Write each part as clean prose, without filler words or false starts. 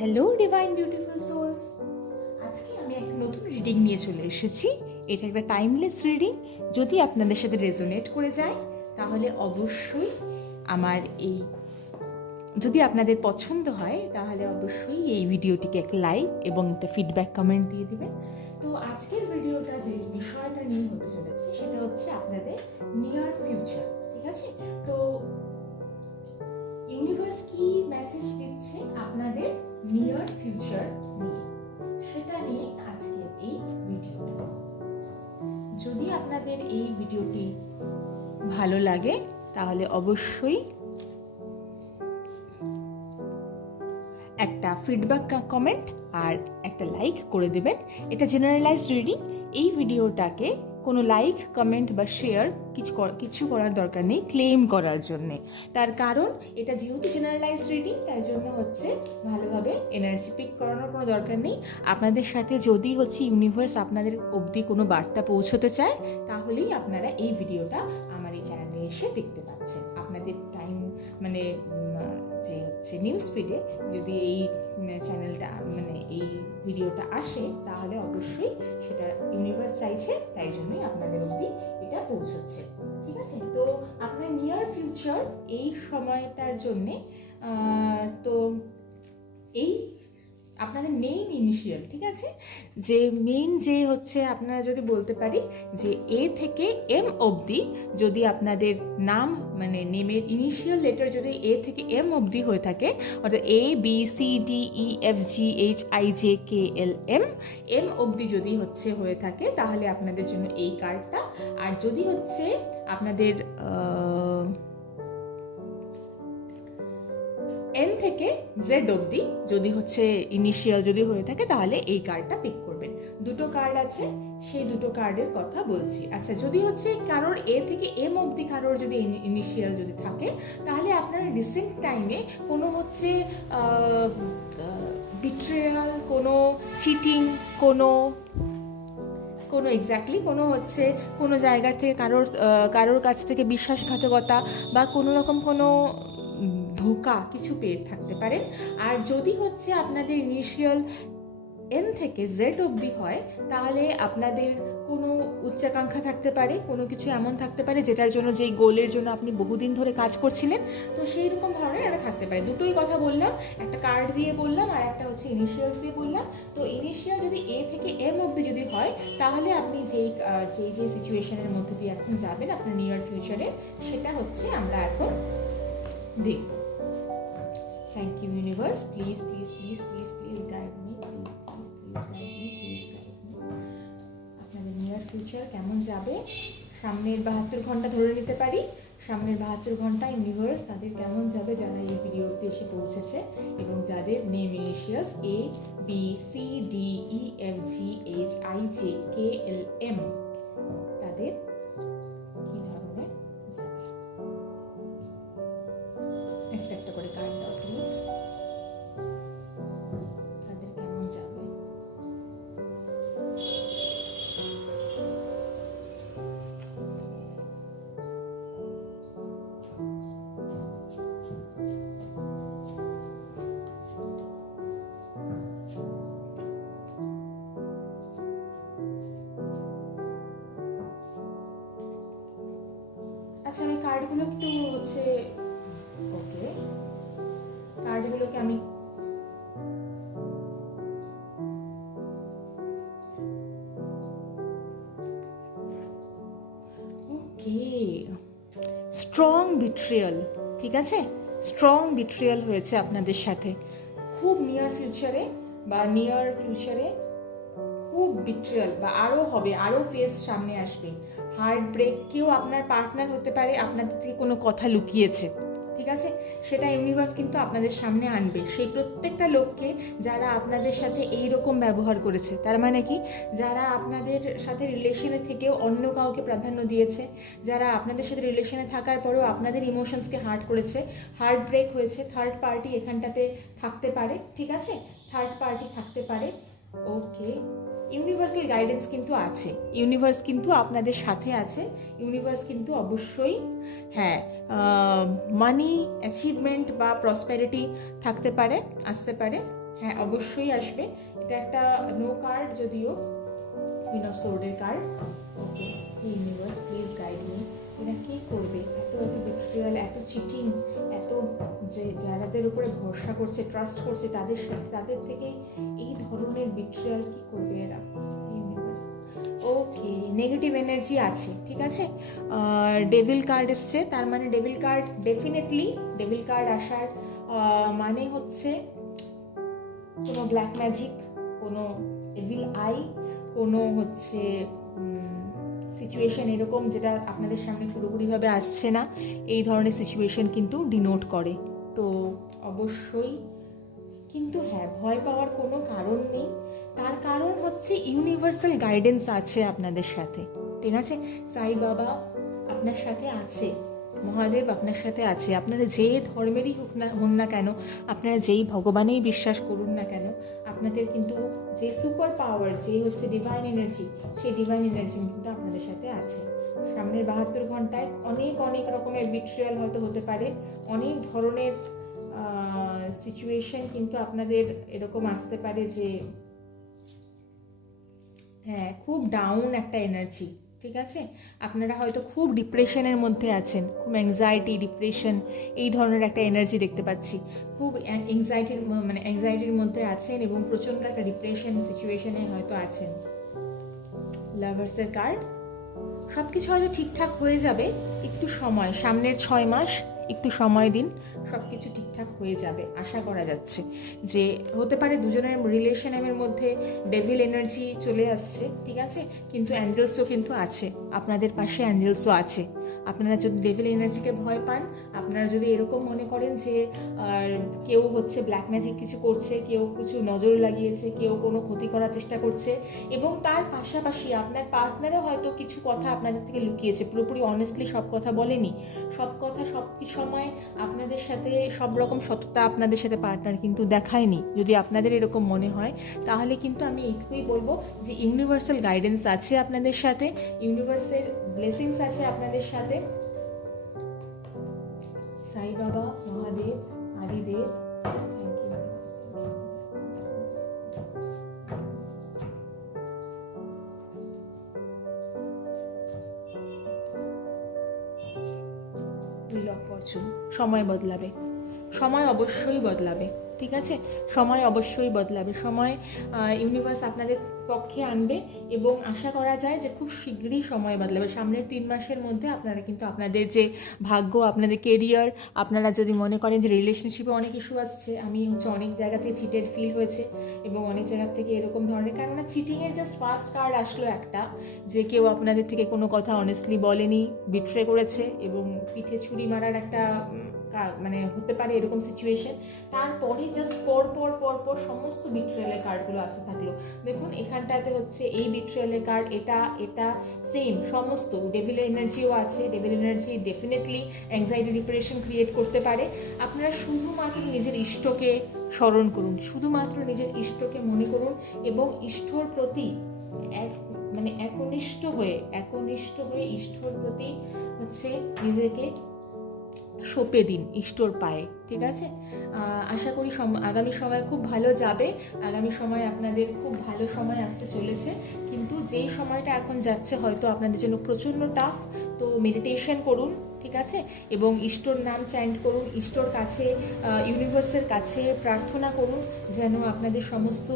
Hello divine beautiful sols, আজকে আমি একটা নতুন রিডিং নিয়ে চলে এসেছি। এটা একটা টাইমলেস রিডিং। যদি আপনাদের সাথে রেজোনেট করে যায় তাহলে অবশ্যই আমার এই যদি আপনাদের পছন্দ হয় তাহলে অবশ্যই এই ভিডিওটিকে একটা লাইক এবং একটা ফিডব্যাক কমেন্ট দিয়ে দিবেন। তো আজকের ভিডিওটা যে বিষয়টা নিয়ে হতে চলেছে সেটা হচ্ছে আপনাদের নিয়ার ফিউচার। ঠিক আছে, তো ইউনিভার্স কি মেসেজ দিচ্ছে আপনাদের নিয়ার ফিউচার নিয়ে, সেটা নিয়ে আজকের এই ভিডিওটা। যদি আপনাদের এই ভিডিওটি ভালো লাগে তাহলে অবশ্যই একটা ফিডব্যাক কমেন্ট আর একটা লাইক করে দেবেন। এটা জেনারেলাইজড রিডিং। এই ভিডিওটাকে কোনো লাইক কমেন্ট বা শেয়ার কিছু করার দরকার নেই ক্লেম করার জন্যে। তার কারণ এটা যেহেতু জেনারেলাইজড রিডিং, তার জন্য হচ্ছে ভালোভাবে এনার্জি পিক করানোর কোনো দরকার নেই। আপনাদের সাথে যদি হচ্ছে ইউনিভার্স আপনাদের অবধি কোনো বার্তা পৌঁছতে চায় তাহলেই আপনারা এই ভিডিওটা আমার এই চ্যানেলে এসে দেখতে পাচ্ছেন। আপনাদের টাইম মানে যে হচ্ছে নিউজ ফিডে যদি এই চ্যানেলটা মানে এই ভিডিওটা আসে তাহলে অবশ্যই সেটা ইউনিভার্স চাইছে, তাই জন্যই আপনাদের অবধি এটা পৌঁছচ্ছে। ঠিক আছে, তো আপনার নিয়ার ফিউচার এই সময়টার জন্যে তো এই আপনাদের মেইন ইনিশিয়াল, ঠিক আছে, যে মেইন যে হচ্ছে আপনারা যদি বলতে পারি যে এ থেকে এম অবধি যদি আপনাদের নাম মানে নেমের ইনিশিয়াল লেটার যদি এ থেকে এম অবধি হয়ে থাকে, অর্থাৎ A B C D E F G H I J K L M অবধি যদি হচ্ছে হয়ে থাকে তাহলে আপনাদের জন্য এই কার্ডটা। আর যদি হচ্ছে আপনাদের এন থেকে জেড অবধি যদি হচ্ছে ইনিশিয়াল যদি হয়ে থাকে তাহলে এই কার্ডটা পিক করবেন। দুটো কার্ড আছে, সেই দুটো কার্ডের কথা বলছি। আচ্ছা, যদি হচ্ছে কারোর এ থেকে এম অবধি কারোর যদি ইনিশিয়াল যদি থাকে তাহলে আপনার রিসেন্ট টাইমে কোনো হচ্ছে বিট্রেয়াল, কোনো চিটিং, কোনো এক্স্যাক্টলি কোনো হচ্ছে কোনো জায়গার থেকে কারোর কাছ থেকে বিশ্বাসঘাতকতা বা কোনো রকম কোনো ধোঁকা কিছু পেয়ে থাকতে পারেন। আর যদি হচ্ছে আপনাদের ইনিশিয়াল এন থেকে জেড অবধি হয় তাহলে আপনাদের কোনো উচ্চাকাঙ্ক্ষা থাকতে পারে, কোনো কিছু এমন থাকতে পারে যেটার জন্য যেই গোলের জন্য আপনি বহুদিন ধরে কাজ করছিলেন, তো সেই রকম ধরনের একটা থাকতে পারে। দুটোই কথা বললাম, একটা কার্ড দিয়ে বললাম আর একটা হচ্ছে ইনিশিয়ালস দিয়ে বললাম। তো ইনিশিয়াল যদি এ থেকে এম অবধি যদি হয় তাহলে আপনি যেই সিচুয়েশনের মধ্যে দিয়ে এখন যাবেন আপনার নিয়ার ফিউচারে, সেটা হচ্ছে আমরা এখন দেখব। Thank you universe, please please please please please guide me, আপনাদের নিয়ার ফিউচার কেমন যাবে, সামনের 72 ঘন্টা ধরে নিতে পারি, সামনের 72 ঘন্টা ইউনিভার্স তাদের কেমন যাবে যারা এই ভিডিওতে এসে পৌঁছেছে এবং যাদের name initials A B C D E F G H I J K L M, তাদের কি ধরনের যাবে। একটা একটা করে কার্ড দাও প্লিজ, তাদের কেমন যাবে। আচ্ছা, আমি কার্ডগুলো একটু হচ্ছে ওকে, কার্ডগুলোকে আমি ওকে স্ট্রং বিট্রিয়াল, ঠিক আছে, স্ট্রং বিট্রিয়াল হয়েছে আপনাদের সাথে খুব নিয়ার ফিউচারে খুব বিট্রিয়াল বা আরও হবে, আরও ফেস সামনে আসবে। হার্ট ব্রেক, কেউ আপনার পার্টনার হতে পারে আপনাদের থেকে কোনো কথা লুকিয়েছে, ঠিক আছে, সেটা ইউনিভার্স কিন্তু আপনাদের সামনে আনবে। সেই প্রত্যেকটা লোককে যারা আপনাদের সাথে এই রকম ব্যবহার করেছে, তার মানে কি, যারা আপনাদের সাথে রিলেশনে থেকেও অন্য কাউকে প্রাধান্য দিয়েছে, যারা আপনাদের সাথে রিলেশনে থাকার পরেও আপনাদের ইমোশনসকে হার্ট করেছে, হার্ট ব্রেক হয়েছে, থার্ড পার্টি এখানটাতে থাকতে পারে, ঠিক আছে, থার্ড পার্টি থাকতে পারে। ওকে, ইউনিভার্সাল গাইডেন্স কিন্তু আছে, ইউনিভার্স কিন্তু আপনাদের সাথে আছে, ইউনিভার্স কিন্তু অবশ্যই হ্যাঁ মানি অ্যাচিভমেন্ট বা প্রসপ্যারিটি থাকতে পারে, আসতে পারে, হ্যাঁ, অবশ্যই আসবে। এটা একটা নো কার্ড যদিও, কুইন অফ সোর্ডের card. Okay, universe please guide me. এরা কি করবে? এত এত বিট্রিয়াল, এত চিটিং, এত যে যাদের উপরে ভরসা করছে, ট্রাস্ট করছে, তাদের সাথে তাদের থেকে এই ধরনের বিট্রিয়াল কি করবে এরা? ইউনিভার্স ওকে, নেগেটিভ এনার্জি আছে, ঠিক আছে। ডেভিল কার্ড এসছে, তার মানে devil card definitely, devil card আসার মানে হচ্ছে কোনো ব্ল্যাক ম্যাজিক, কোনো এভিল আই, কোনো হচ্ছে সিচুয়েশন এরকম যেটা আপনাদের সামনে পুরোপুরিভাবে আসছে না, এই ধরনের সিচুয়েশন কিন্তু ডিনোট করে। তো অবশ্যই কিন্তু হ্যাঁ, ভয় পাওয়ার কোনো কারণ নেই। তার কারণ হচ্ছে ইউনিভার্সাল গাইডেন্স আছে আপনাদের সাথে, ঠিক আছে। সাই বাবা আপনার সাথে আছে, মহাদেব আপনার সাথে আছে। আপনারা যে ধর্মেরই হন না কেন, আপনারা যেই ভগবানেই বিশ্বাস করুন না কেন, আপনাদের কিন্তু যে সুপার পাওয়ার, যে হচ্ছে ডিভাইন এনার্জি, সেই ডিভাইন এনার্জি কিন্তু আপনাদের সাথে আছে। সামনের 72 ঘন্টায় অনেক অনেক রকমের বিট্রিয়াল হয়তো হতে পারে, অনেক ধরনের সিচুয়েশন কিন্তু আপনাদের এরকম আসতে পারে যে হ্যাঁ, খুব ডাউন একটা এনার্জি, ঠিক আছে। আপনারা হয়তো খুব ডিপ্রেশনের মধ্যে আছেন, খুব অ্যাংজাইটি, ডিপ্রেশন, এই ধরনের একটা এনার্জি দেখতে পাচ্ছি। খুব অ্যাংজাইটির মধ্যে আছেন এবং প্রচণ্ড একটা ডিপ্রেশন সিচুয়েশনে হয়তো আছেন। লাভার্সের কার্ড, সব কিছু হয়তো ঠিকঠাক হয়ে যাবে, একটু সময়, সামনের 6 মাস একটু সময় দিন, সব কিছু ঠিকঠাক হয়ে যাবে আশা করা যাচ্ছে। যে হতে পারে দুজনের রিলেশনের মধ্যে ডেভিল এনার্জি চলে আসছে, ঠিক আছে, কিন্তু অ্যাঞ্জেলসও কিন্তু আছে, আপনাদের পাশে অ্যাঞ্জেলসও আছে। আপনারা যদি ডেভিল এনার্জিকে ভয় পান, আপনারা যদি এরকম মনে করেন যে কেউ হচ্ছে ব্ল্যাক ম্যাজিক কিছু করছে, কেউ কিছু নজর লাগিয়েছে, কেউ কোনো ক্ষতি করার চেষ্টা করছে, এবং তার পাশাপাশি আপনার পার্টনারও হয়তো কিছু কথা আপনাদের থেকে লুকিয়েছে, পুরোপুরি অনেস্টলি সব কথা বলেনি, সব কথা সব সময় আপনাদের সাথে সব রকম সততা আপনাদের সাথে পার্টনার কিন্তু দেখায়নি। যদি আপনাদের এরকম মনে হয়, তাহলে কিন্তু আমি এইটুকুই বলবো যে ইউনিভার্সাল গাইডেন্স আছে আপনাদের সাথে, ইউনিভার্সের ব্লেসিংস আছে আপনাদের সাথে। সাই বাবা, মহাদেব, আদিদেব, সময় বদলাবে, সময় অবশ্যই বদলাবে, ঠিক আছে, সময় অবশ্যই বদলাবে। সময় ইউনিভার্স আপনাদের পক্ষে আনবে এবং আশা করা যায় যে খুব শীঘ্রই সময় বদলাবে। সামনের 3 মাসের মধ্যে আপনারা কিন্তু আপনাদের যে ভাগ্য, আপনাদের কেরিয়ার, আপনারা যদি মনে করেন যে রিলেশনশিপে অনেক ইস্যু আসছে, আমি হচ্ছে অনেক জায়গা থেকে চিটেড ফিল হয়েছে এবং অনেক জায়গা থেকে এরকম ধরনের, কেননা চিটিংয়ের জাস্ট ফার্স্ট কার্ড আসলো একটা, যে কেউ আপনাদের থেকে কোনো কথা অনেস্টলি বলেনি, বিট্রে করেছে এবং পিঠে ছুরি মারার একটা মানে হতে পারে এরকম সিচুয়েশন। তারপরে জাস্ট পর সমস্ত বিট্রেয়ালের কার্ডগুলো আসতে থাকলো। দেখুন এখানটাতে হচ্ছে এই বিট্রেয়ালের কার্ড, এটা সেম, সমস্ত ডেভিল এনার্জিও আছে। Devil energy definitely anxiety, depression create করতে পারে। আপনারা শুধুমাত্র নিজের ইষ্টকে স্মরণ করুন, শুধুমাত্র নিজের ইষ্টকে মনে করুন এবং ইষ্টর প্রতি একনিষ্ঠ হয়ে ইষ্টর প্রতি হচ্ছে নিজেকে সঁপে দিন ইষ্টর পায়ে, ঠিক আছে। আশা করি আগামী সময় খুব ভালো যাবে, আগামী সময় আপনাদের খুব ভালো সময় আসতে চলেছে, কিন্তু যেই সময়টা এখন যাচ্ছে হয়তো আপনাদের জন্য প্রচণ্ড টাফ। তো মেডিটেশন করুন, ঠিক আছে, এবং ইষ্টর নাম চ্যান্ট করুন, ইষ্টর কাছে, ইউনিভার্সের কাছে প্রার্থনা করুন যেন আপনাদের সমস্ত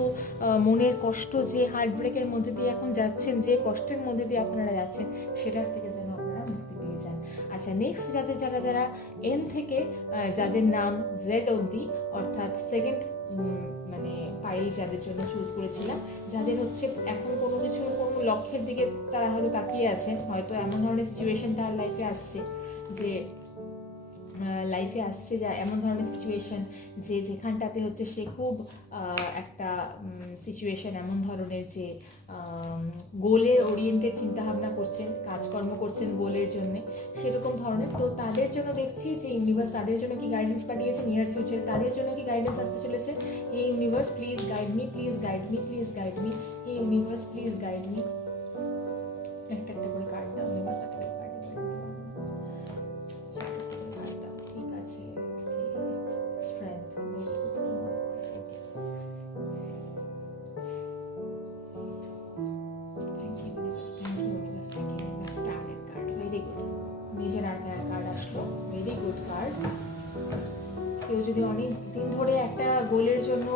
মনের কষ্ট, যে হার্ট ব্রেকের মধ্যে দিয়ে এখন যাচ্ছেন, যে কষ্টের মধ্যে দিয়ে আপনারা যাচ্ছেন, সেটার থেকে যেন আপনারা মুক্তি পেয়ে যান। আচ্ছা, নেক্সট যারা এন থেকে যাদের নাম জেড অবধি, অর্থাৎ সেকেন্ড মানে পাইল যাদের জন্য চুজ করেছিলাম, যাদের হচ্ছে এখন কোনো কিছুর কোনো লক্ষ্যের দিকে তারা হয়তো তাকিয়ে আছেন, হয়তো এমন ধরনের সিচুয়েশন তার লাইফে আসছে যা এমন ধরনের সিচুয়েশন যেখানটাতে হচ্ছে সে খুব একটা সিচুয়েশন এমন ধরনের যে গোলের ওরিয়েন্টেড চিন্তাভাবনা করছেন, কাজকর্ম করছেন গোলের জন্যে, সেরকম ধরনের। তো তাদের জন্য দেখছি যে ইউনিভার্স তাদের জন্য কি গাইডেন্স পাঠিয়েছে নিয়ার ফিউচার, তাদের জন্য কি গাইডেন্স আসতে চলেছে। হে universe please guide me, please guide me, please guide me, হে ইউনিভার্স প্লিজ গাইড মি। একটা করে কার্ড দাও ইউনিভার্স, একটা কার্ড যদি অনেক দিন ধরে একটা গোলের জন্য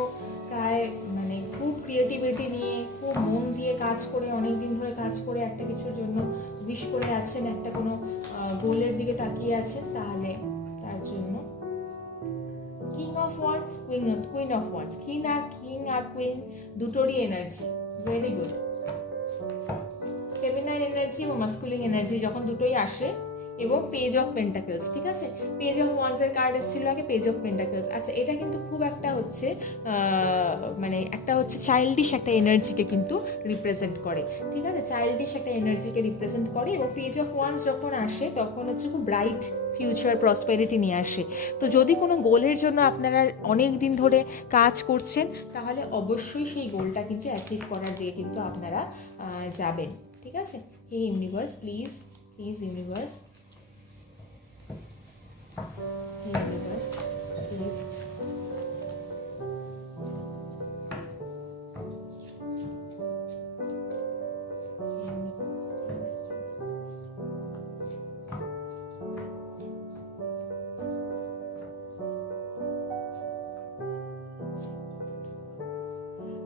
প্রায় মানে খুব ক্রিয়েটিভিটি নিয়ে খুব মন দিয়ে কাজ করে অনেক দিন ধরে কাজ করে একটা কিছুর জন্য উইশ করে আছেন, একটা কোনো গোলের দিকে তাকিয়ে আছেন, তাহলে তার জন্য king of wands, queen of wands, king আর কুইন দুটোরই energy very good. Feminine energy ও মাস্কুলিন এনার্জি যখন দুটোই আসে, এবং পেজ অফ পেন্টাকলস, ঠিক আছে, পেজ অফ ওয়ান্ডসের কার্ড এসেছিল আগে, পেজ অফ পেন্টাকলস। আচ্ছা, এটা কিন্তু খুব একটা হচ্ছে মানে একটা হচ্ছে চাইল্ডিশ একটা এনার্জিকে কিন্তু রিপ্রেজেন্ট করে, ঠিক আছে, চাইল্ডিশ একটা এনার্জিকে রিপ্রেজেন্ট করে। এবং পেজ অফ ওয়ান্ডস যখন আসে তখন হচ্ছে খুব ব্রাইট ফিউচার প্রসপেরিটি নিয়ে আসে। তো যদি কোনো গোলের জন্য আপনারা অনেক দিন ধরে কাজ করছেন, তাহলে অবশ্যই সেই গোলটা কিন্তু অ্যাচিভ করার দিকে কিন্তু আপনারা যাবেন, ঠিক আছে। হে universe, please universe, universe, please.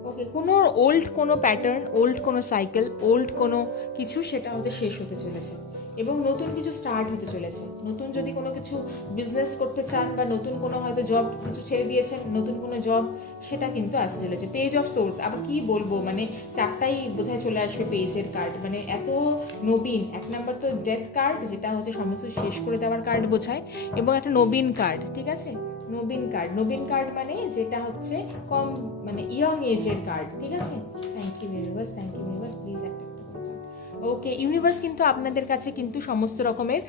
Okay, কোনো ওল্ড কোনো প্যাটার্ন, ওল্ড কোনো সাইকেল, ওল্ড কোনো কিছু সেটা হতে শেষ হতে চলেছে এবং নতুন কিছু স্টার্ট হতে চলেছে। নতুন যদি কোনো কিছু বিজনেস করতে চান বা নতুন কোনো হয়তো জব কিছু ছেড়ে দিয়েছেন, নতুন কোনো জব সেটা কিন্তু আসতে চলেছে। পেজ অফ সোর্স, আবার কি বলবো, মানে চারটাই বোধহয় চলে আসবে পেজের কার্ড, মানে এত নবীন। এক নাম্বার তো ডেথ কার্ড, যেটা হচ্ছে সমস্ত শেষ করে দেওয়ার কার্ড বোঝায়, এবং একটা নবীন কার্ড, ঠিক আছে, নবীন কার্ড মানে যেটা হচ্ছে কম মানে ইয়ং এজের কার্ড, ঠিক আছে। থ্যাংক ইউ ইউনিভার্স, প্লিজ একটা। ওকে ইউনিভার্স কিন্তু আপনাদের কাছে কিন্তু সমস্ত রকমের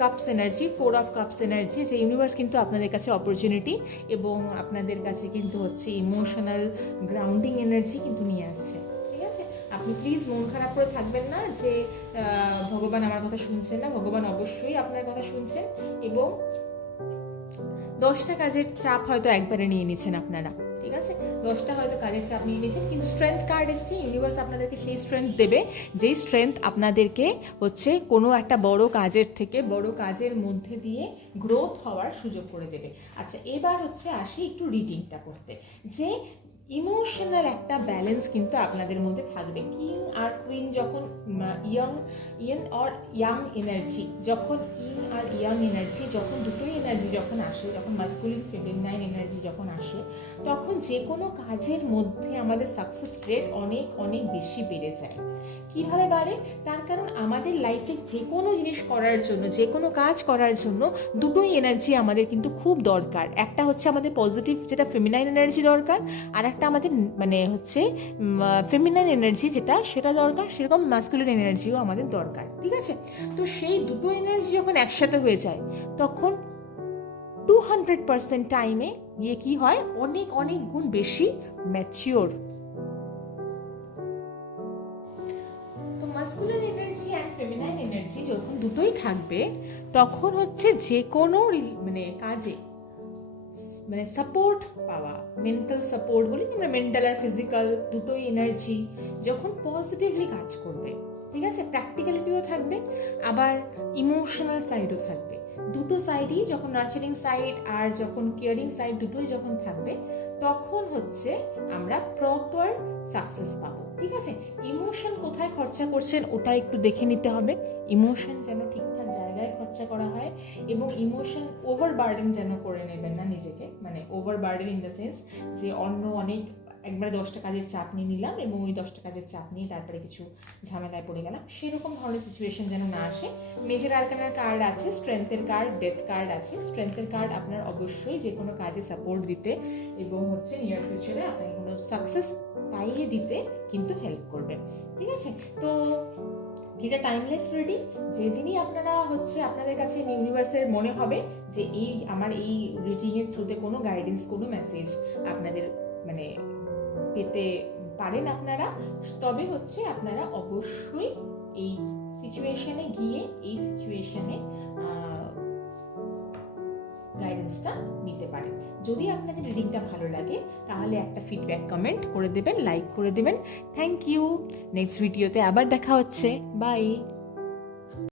cups energy, 4 of cups energy, যে ইউনিভার্স কিন্তু আপনাদের কাছে অপরচুনিটি এবং আপনাদের কাছে কিন্তু হচ্ছে ইমোশনাল গ্রাউন্ডিং এনার্জি কিন্তু নিয়ে আসছে, ঠিক আছে। আপনি প্লিজ মন খারাপ করে থাকবেন না যে ভগবান আমার কথা শুনছেন না, ভগবান অবশ্যই আপনার কথা শুনছেন। এবং 10টা কাজের চাপ হয়তো একবারে নিয়ে নিচ্ছেন আপনারা, ঠিক আছে, 10টা হয়তো কাজের চাপ নিয়ে নিয়েছেন, কিন্তু স্ট্রেংথ কার্ড এসছে, ইউনিভার্স আপনাদেরকে সেই স্ট্রেংথ দেবে যেই স্ট্রেংথ আপনাদেরকে হচ্ছে কোনো একটা বড় কাজের থেকে বড় কাজের মধ্যে দিয়ে গ্রোথ হওয়ার সুযোগ করে দেবে। আচ্ছা, এবার হচ্ছে আসি একটু রিডিংটা করতে, যে ইমোশনাল একটা ব্যালেন্স কিন্তু আপনাদের মধ্যে থাকবে। কিং আর কুইন যখন ইয়াং এনার্জি, যখন আর ইয়াং এনার্জি, যখন দুটোই এনার্জি যখন আসে, যখন মাস্কুলিন ফেমিনাইন এনার্জি যখন আসে, তখন যে কোনো কাজের মধ্যে আমাদের সাকসেস রেট অনেক অনেক বেশি বেড়ে যায়। কিভাবে বাড়ে? তার কারণ আমাদের লাইফে যে কোনো জিনিস করার জন্য, যে কোনো কাজ করার জন্য দুটোই এনার্জি আমাদের কিন্তু খুব দরকার। একটা হচ্ছে আমাদের পজিটিভ যেটা ফেমিনাইন এনার্জি দরকার, আর একটা আমাদের মানে হচ্ছে ফেমিনাইন এনার্জি যেটা সেটা দরকার, সেরকম মাস্কুলিন এনার্জিও আমাদের দরকার, ঠিক আছে। তো সেই দুটো এনার্জি যখন একসাথে হয়ে যায়, তখন 200% টাইমে গিয়ে কি হয়, অনেক অনেক গুণ বেশি ম্যাচিওর। তো masculine energy and feminine energy যখন দুটোই থাকবে, তখন হচ্ছে যে কোনো মানে কাজে মানে সাপোর্ট পাওয়া, মেন্টাল সাপোর্ট বলি, মানে মেন্টাল আর ফিজিক্যাল দুটোই এনার্জি যখন পজিটিভলি কাজ করবে, ঠিক আছে, প্র্যাকটিক্যালিটিও থাকবে, আবার ইমোশনাল সাইডও থাকবে। দুটো সাইডই যখন নার্চারিং সাইড আর যখন কেয়ারিং সাইড দুটোই যখন থাকবে, তখন হচ্ছে আমরা প্রপার সাকসেস পাবো, ঠিক আছে। ইমোশন কোথায় খরচা করছেন ওটা একটু দেখে নিতে হবে, ইমোশন যেন ঠিকঠাক জায়গায় খরচা করা হয়, এবং ইমোশন ওভার বার্ডেন যেন করে নেবেন না নিজেকে, মানে over burden in the sense যে অন্য অনেক একবারে 10টা কাজের চাপ নিয়ে নিলাম এবং ওই 10টা কাজের চাপ নিয়ে তারপরে কিছু ঝামেলায় পড়ে গেলাম, সেরকম ধরনের সিচুয়েশন যেন না আসে। মেজর আরকানার কার্ড আছে, স্ট্রেংথের কার্ড, ডেথ কার্ড আছে। স্ট্রেংথের কার্ড আপনার অবশ্যই যে কোনো কাজে সাপোর্ট দিতে এবং হচ্ছে নিয়ার ফিউচারে আপনাকে কোনো সাকসেস পাইয়ে দিতে কিন্তু হেল্প করবে, ঠিক আছে। তো এটা টাইমলেস রিডিং, যেদিনই আপনারা হচ্ছে আপনাদের কাছে ইউনিভার্সের মনে হবে যে এই আমার এই রিডিংয়ের থ্রুতে কোনো গাইডেন্স, কোনো মেসেজ আপনাদের মানে পেতে পারেন আপনারা, তবে হচ্ছে আপনারা অবশ্যই এই সিচুয়েশনে গিয়ে এই সিচুয়েশনে গাইডেন্সটা নিতে পারেন। যদি আপনাদের রিডিংটা ভালো লাগে তাহলে একটা ফিডব্যাক কমেন্ট করে দেবেন, লাইক করে দেবেন। Thank you. নেক্সট ভিডিওতে আবার দেখা হচ্ছে। বাই।